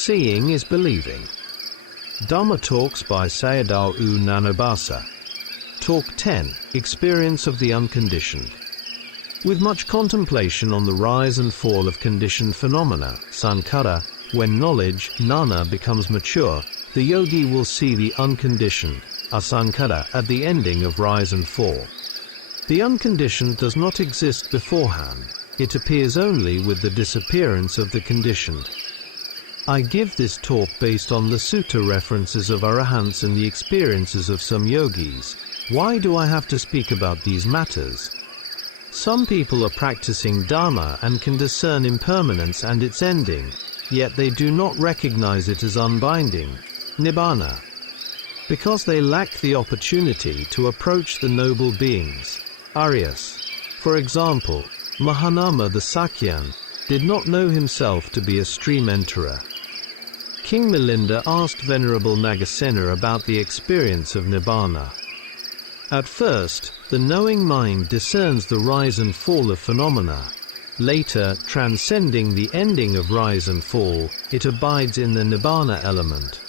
Seeing is believing. Dhamma Talks by Sayadaw Nyanabhasa. Talk 10. Experience of the Unconditioned. With much contemplation on the rise and fall of conditioned phenomena, sankhara, when knowledge, jnana, becomes mature, the yogi will see the unconditioned, asankhara, at the ending of rise and fall. The unconditioned does not exist beforehand. It appears only with the disappearance of the conditioned. I give this talk based on the sutta references of arahants and the experiences of some yogis. Why do I have to speak about these matters? Some people are practicing Dharma and can discern impermanence and its ending, yet they do not recognize it as unbinding, nibbana, because they lack the opportunity to approach the noble beings, Aryas. For example, Mahanama the Sakyan did not know himself to be a stream enterer. King Milinda asked Venerable Nagasena about the experience of Nibbana. At first, the knowing mind discerns the rise and fall of phenomena. Later, transcending the ending of rise and fall, it abides in the Nibbana element.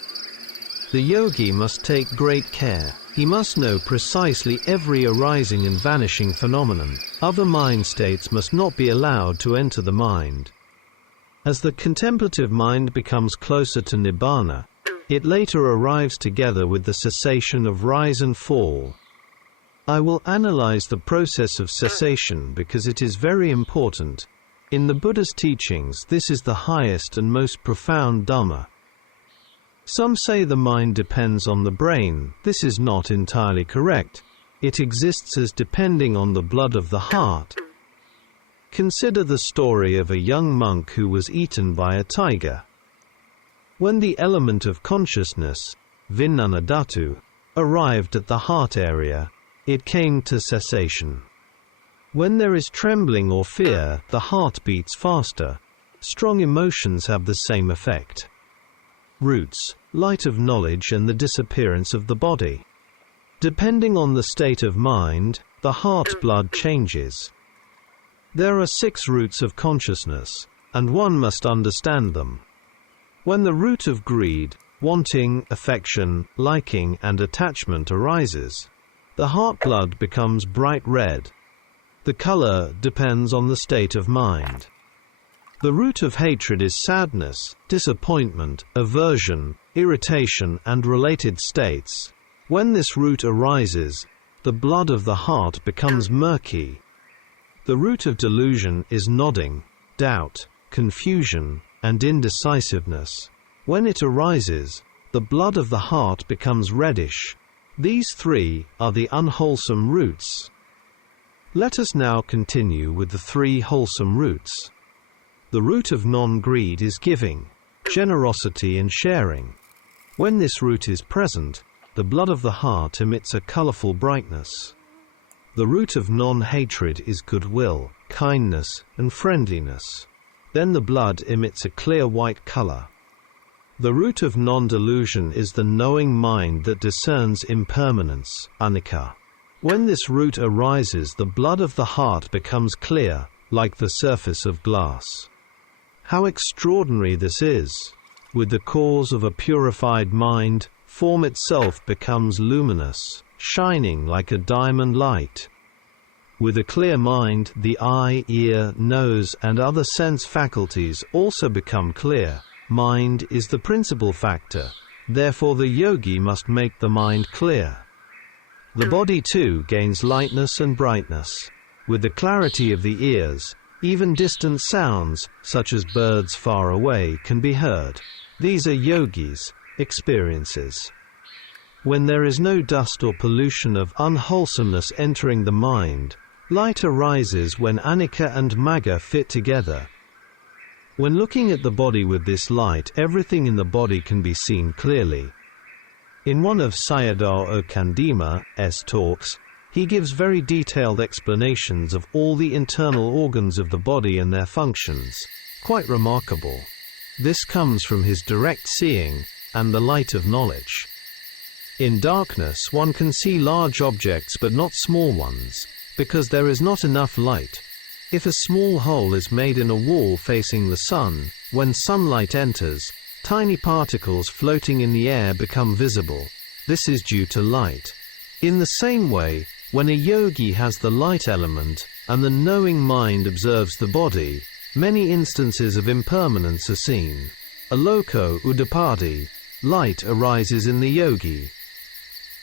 The yogi must take great care. He must know precisely every arising and vanishing phenomenon. Other mind states must not be allowed to enter the mind. As the contemplative mind becomes closer to Nibbana, it later arrives together with the cessation of rise and fall. I will analyze the process of cessation because it is very important. In the Buddha's teachings, this is the highest and most profound Dhamma. Some say the mind depends on the brain. This is not entirely correct. It exists as depending on the blood of the heart. Consider the story of a young monk who was eaten by a tiger. When the element of consciousness, Vijnana Dhatu, arrived at the heart area, it came to cessation. When there is trembling or fear, the heart beats faster. Strong emotions have the same effect. Roots, light of knowledge and the disappearance of the body. Depending on the state of mind, the heart blood changes. There are 6 roots of consciousness, and one must understand them. When the root of greed, wanting, affection, liking and attachment arises, the heart blood becomes bright red. The color depends on the state of mind. The root of hatred is sadness, disappointment, aversion, irritation and related states. When this root arises, the blood of the heart becomes murky. The root of delusion is nodding, doubt, confusion, and indecisiveness. When it arises, the blood of the heart becomes reddish. These 3 are the unwholesome roots. Let us now continue with the 3 wholesome roots. The root of non-greed is giving, generosity and sharing. When this root is present, the blood of the heart emits a colorful brightness. The root of non-hatred is goodwill, kindness, and friendliness. Then the blood emits a clear white color. The root of non-delusion is the knowing mind that discerns impermanence, anicca. When this root arises, the blood of the heart becomes clear, like the surface of glass. How extraordinary this is! With the cause of a purified mind, form itself becomes luminous, shining like a diamond light. With a clear mind, the eye, ear, nose, and other sense faculties also become clear. Mind is the principal factor, therefore the yogi must make the mind clear. The body too gains lightness and brightness. With the clarity of the ears, even distant sounds, such as birds far away, can be heard. These are yogis' experiences. When there is no dust or pollution of unwholesomeness entering the mind, light arises when anicca and magga fit together. When looking at the body with this light, everything in the body can be seen clearly. In one of Sayadaw Kandema's talks, he gives very detailed explanations of all the internal organs of the body and their functions. Quite remarkable. This comes from his direct seeing and the light of knowledge. In darkness one can see large objects but not small ones, because there is not enough light. If a small hole is made in a wall facing the sun, when sunlight enters, tiny particles floating in the air become visible. This is due to light. In the same way, when a yogi has the light element, and the knowing mind observes the body, many instances of impermanence are seen. Aloko udapadi, light arises in the yogi.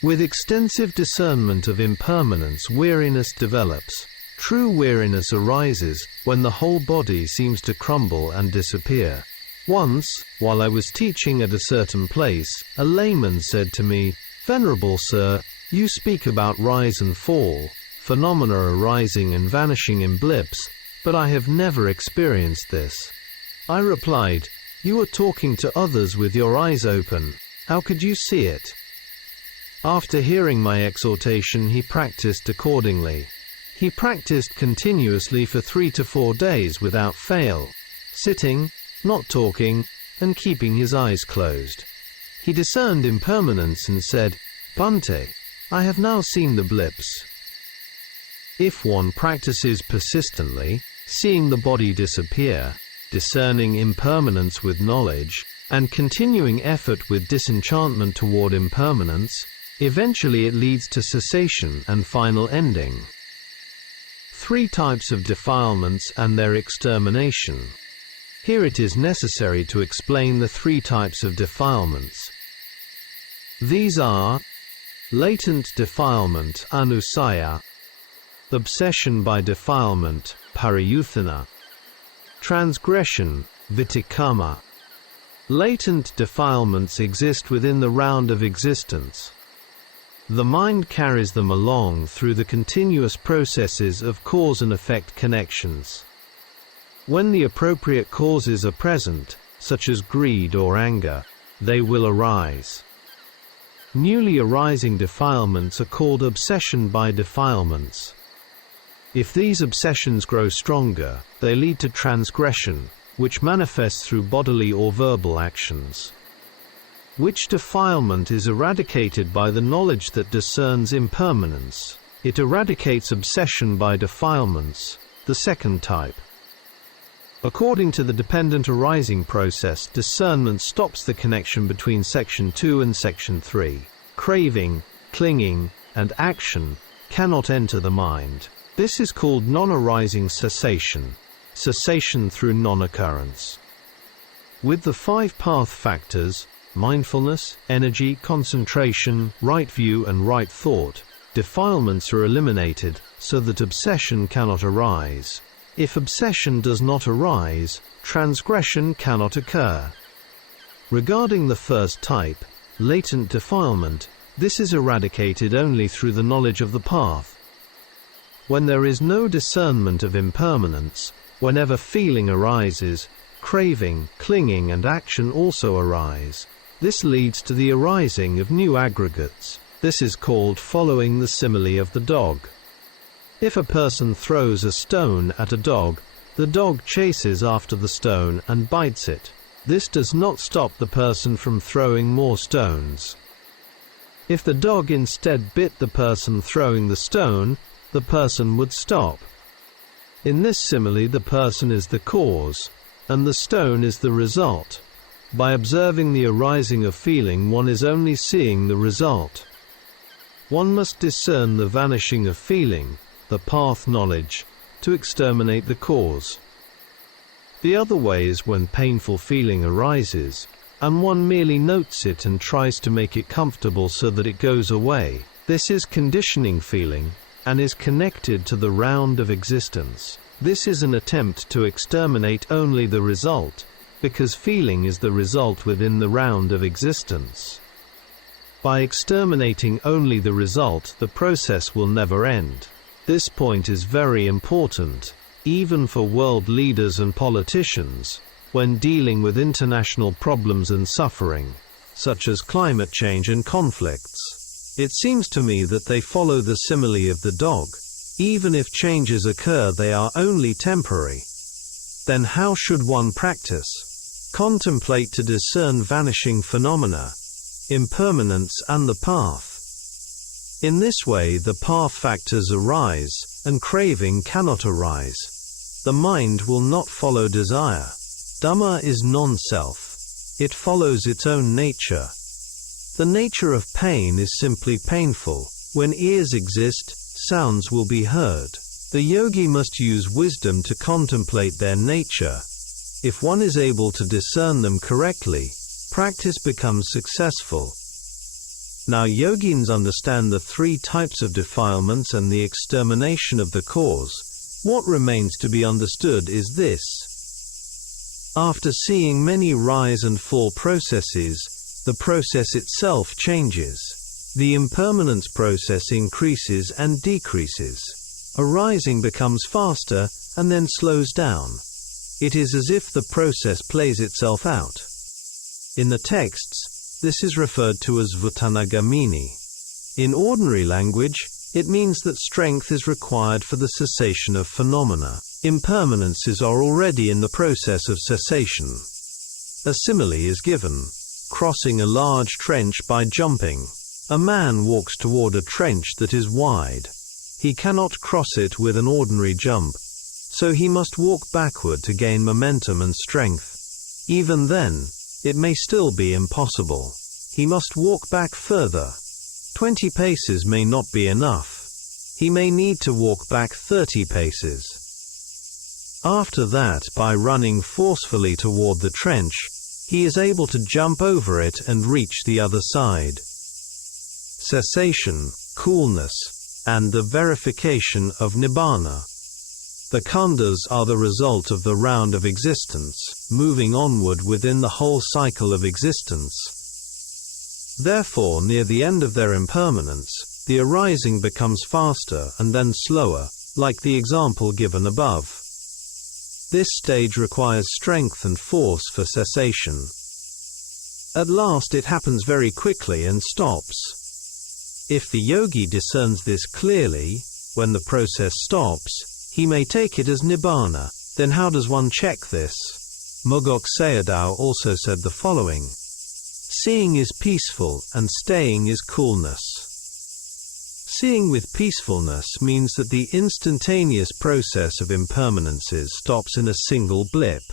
With extensive discernment of impermanence, weariness develops. True weariness arises when the whole body seems to crumble and disappear. Once, while I was teaching at a certain place, a layman said to me, "Venerable sir, you speak about rise and fall, phenomena arising and vanishing in blips, but I have never experienced this." I replied, "You are talking to others with your eyes open. How could you see it?" After hearing my exhortation, he practiced accordingly. He practiced continuously for 3 to 4 days without fail, sitting, not talking, and keeping his eyes closed. He discerned impermanence and said, "Bhante, I have now seen the blips." If one practices persistently, seeing the body disappear, discerning impermanence with knowledge, and continuing effort with disenchantment toward impermanence, eventually it leads to cessation and final ending. 3 types of defilements and their extermination. Here it is necessary to explain the 3 types of defilements. These are latent defilement, anusaya; obsession by defilement, parayuthana; transgression, vitikama. Latent defilements exist within the round of existence. The mind carries them along through the continuous processes of cause and effect connections. When the appropriate causes are present, such as greed or anger, they will arise. Newly arising defilements are called obsession by defilements. If these obsessions grow stronger, they lead to transgression, which manifests through bodily or verbal actions. Which defilement is eradicated by the knowledge that discerns impermanence? It eradicates obsession by defilements, the second type. According to the dependent arising process, discernment stops the connection between section 2 and section 3. Craving, clinging, and action cannot enter the mind. This is called non-arising cessation, cessation through non-occurrence. With the 5 path factors, mindfulness, energy, concentration, right view and right thought, defilements are eliminated so that obsession cannot arise. If obsession does not arise, transgression cannot occur. Regarding the first type, latent defilement, this is eradicated only through the knowledge of the path. When there is no discernment of impermanence, whenever feeling arises, craving, clinging and action also arise. This leads to the arising of new aggregates. This is called following the simile of the dog. If a person throws a stone at a dog, the dog chases after the stone and bites it. This does not stop the person from throwing more stones. If the dog instead bit the person throwing the stone, the person would stop. In this simile, the person is the cause, and the stone is the result. By observing the arising of feeling, one is only seeing the result. One must discern the vanishing of feeling, the path knowledge, to exterminate the cause. The other way is when painful feeling arises, and one merely notes it and tries to make it comfortable so that it goes away. This is conditioning feeling, and is connected to the round of existence. This is an attempt to exterminate only the result, because feeling is the result within the round of existence. By exterminating only the result, the process will never end. This point is very important, even for world leaders and politicians, when dealing with international problems and suffering, such as climate change and conflicts. It seems to me that they follow the simile of the dog. Even if changes occur, they are only temporary. Then how should one practice? Contemplate to discern vanishing phenomena, impermanence and the path. In this way the path factors arise, and craving cannot arise. The mind will not follow desire. Dhamma is non-self. It follows its own nature. The nature of pain is simply painful. When ears exist, sounds will be heard. The yogi must use wisdom to contemplate their nature. If one is able to discern them correctly, practice becomes successful. Now yogins understand the three types of defilements and the extermination of the cause. What remains to be understood is this. After seeing many rise and fall processes, the process itself changes. The impermanence process increases and decreases. Arising becomes faster and then slows down. It is as if the process plays itself out. In the texts, this is referred to as Vutanagamini. In ordinary language, it means that strength is required for the cessation of phenomena. Impermanences are already in the process of cessation. A simile is given. Crossing a large trench by jumping. A man walks toward a trench that is wide. He cannot cross it with an ordinary jump, so he must walk backward to gain momentum and strength. Even then, it may still be impossible. He must walk back further. 20 paces may not be enough. He may need to walk back 30 paces. After that, by running forcefully toward the trench, he is able to jump over it and reach the other side. Cessation, coolness, and the verification of Nibbana. The khandhas are the result of the round of existence, moving onward within the whole cycle of existence. Therefore, near the end of their impermanence, the arising becomes faster and then slower, like the example given above. This stage requires strength and force for cessation. At last it happens very quickly and stops. If the yogi discerns this clearly, when the process stops, he may take it as Nibbana. Then how does one check this? Mogok Sayadaw also said the following. Seeing is peaceful and staying is coolness. Seeing with peacefulness means that the instantaneous process of impermanences stops in a single blip.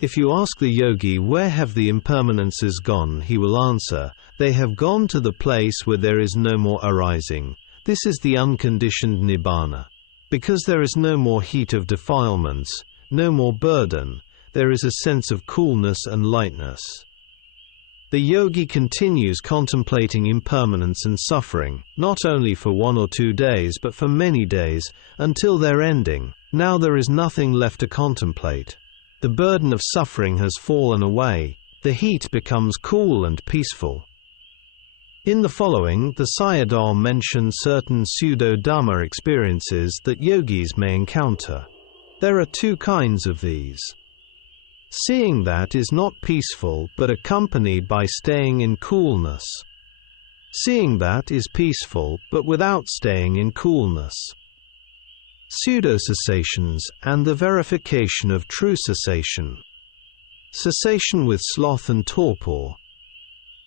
If you ask the yogi where have the impermanences gone, he will answer, they have gone to the place where there is no more arising. This is the unconditioned Nibbana. Because there is no more heat of defilements, no more burden, there is a sense of coolness and lightness. The yogi continues contemplating impermanence and suffering, not only for 1 or 2 days but for many days, until their ending. Now there is nothing left to contemplate. The burden of suffering has fallen away, the heat becomes cool and peaceful. In the following, the Sayadaw mentions certain pseudo-Dhamma experiences that yogis may encounter. There are 2 kinds of these. Seeing that is not peaceful but accompanied by staying in coolness. Seeing that is peaceful but without staying in coolness. Pseudo-cessations and the verification of true cessation. Cessation with sloth and torpor.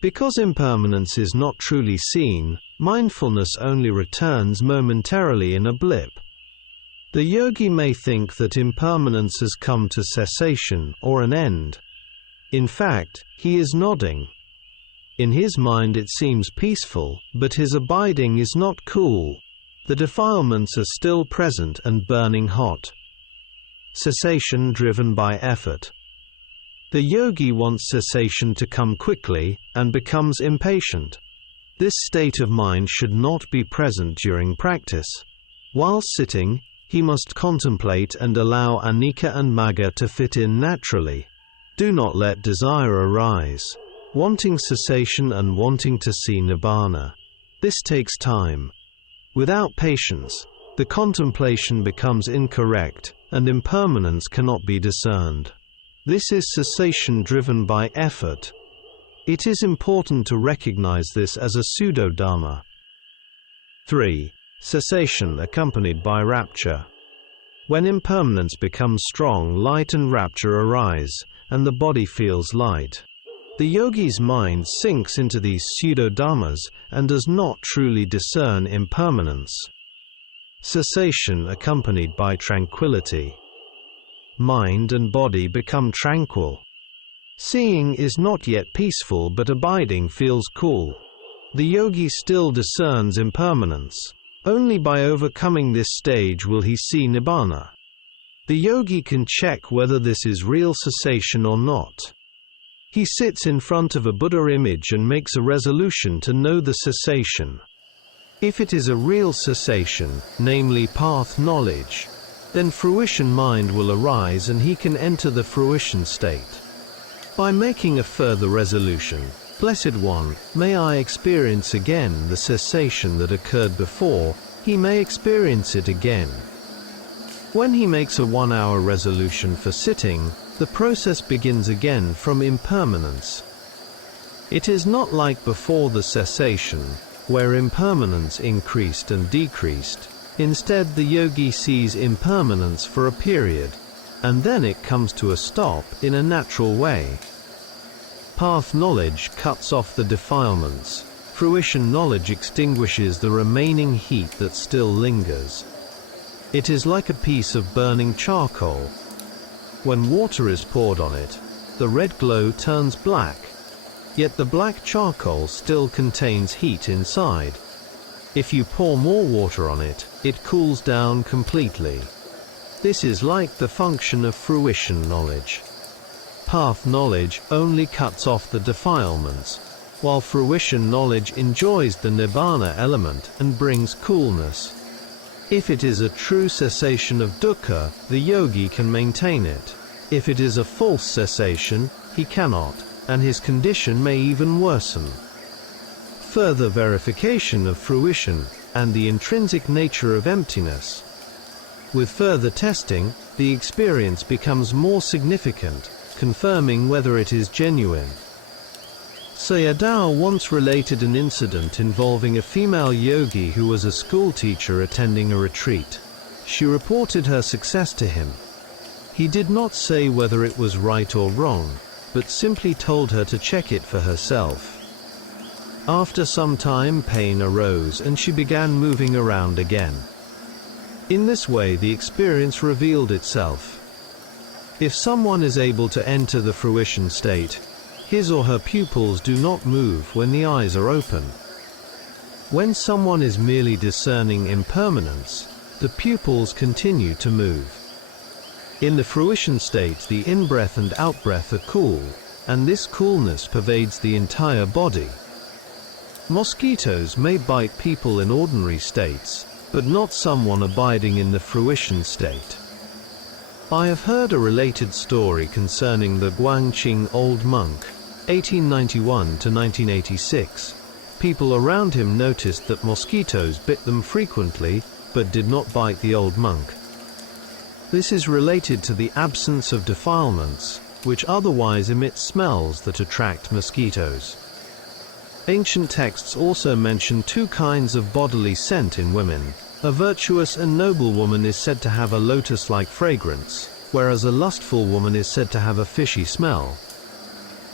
Because impermanence is not truly seen, mindfulness only returns momentarily in a blip. The yogi may think that impermanence has come to cessation or an end. In fact, he is nodding. In his mind it seems peaceful, but his abiding is not cool. The defilements are still present and burning hot. Cessation driven by effort. The yogi wants cessation to come quickly and becomes impatient. This state of mind should not be present during practice. While sitting, he must contemplate and allow anicca and magga to fit in naturally. Do not let desire arise, wanting cessation and wanting to see nibbana. This takes time. Without patience, the contemplation becomes incorrect, and impermanence cannot be discerned. This is cessation driven by effort. It is important to recognize this as a pseudo-dharma. 3. Cessation accompanied by rapture. When impermanence becomes strong, light and rapture arise, and the body feels light. The yogi's mind sinks into these pseudo-dharmas and does not truly discern impermanence. Cessation accompanied by tranquility. Mind and body become tranquil. Seeing is not yet peaceful, but abiding feels cool. The yogi still discerns impermanence. Only by overcoming this stage will he see nibbana. The yogi can check whether this is real cessation or not. He sits in front of a Buddha image and makes a resolution to know the cessation. If it is a real cessation, namely path knowledge, then fruition mind will arise and he can enter the fruition state. By making a further resolution, Blessed One, may I experience again the cessation that occurred before, he may experience it again. When he makes a 1-hour resolution for sitting, the process begins again from impermanence. It is not like before the cessation, where impermanence increased and decreased. Instead, the yogi sees impermanence for a period, and then it comes to a stop in a natural way. Path knowledge cuts off the defilements. Fruition knowledge extinguishes the remaining heat that still lingers. It is like a piece of burning charcoal. When water is poured on it, the red glow turns black, yet the black charcoal still contains heat inside. If you pour more water on it, it cools down completely. This is like the function of fruition knowledge. Path knowledge only cuts off the defilements, while fruition knowledge enjoys the nibbana element and brings coolness. If it is a true cessation of dukkha, the yogi can maintain it. If it is a false cessation, he cannot, and his condition may even worsen. Further verification of fruition, and the intrinsic nature of emptiness. With further testing, the experience becomes more significant, confirming whether it is genuine. Sayadaw once related an incident involving a female yogi who was a school teacher attending a retreat. She reported her success to him. He did not say whether it was right or wrong, but simply told her to check it for herself. After some time, pain arose and she began moving around again. In this way, the experience revealed itself. If someone is able to enter the fruition state, his or her pupils do not move when the eyes are open. When someone is merely discerning impermanence, the pupils continue to move. In the fruition state, the in-breath and out-breath are cool, and this coolness pervades the entire body. Mosquitoes may bite people in ordinary states, but not someone abiding in the fruition state. I have heard a related story concerning the Guangqing old monk, 1891 to 1986. People around him noticed that mosquitoes bit them frequently, but did not bite the old monk. This is related to the absence of defilements, which otherwise emit smells that attract mosquitoes. Ancient texts also mention 2 kinds of bodily scent in women. A virtuous and noble woman is said to have a lotus-like fragrance, whereas a lustful woman is said to have a fishy smell.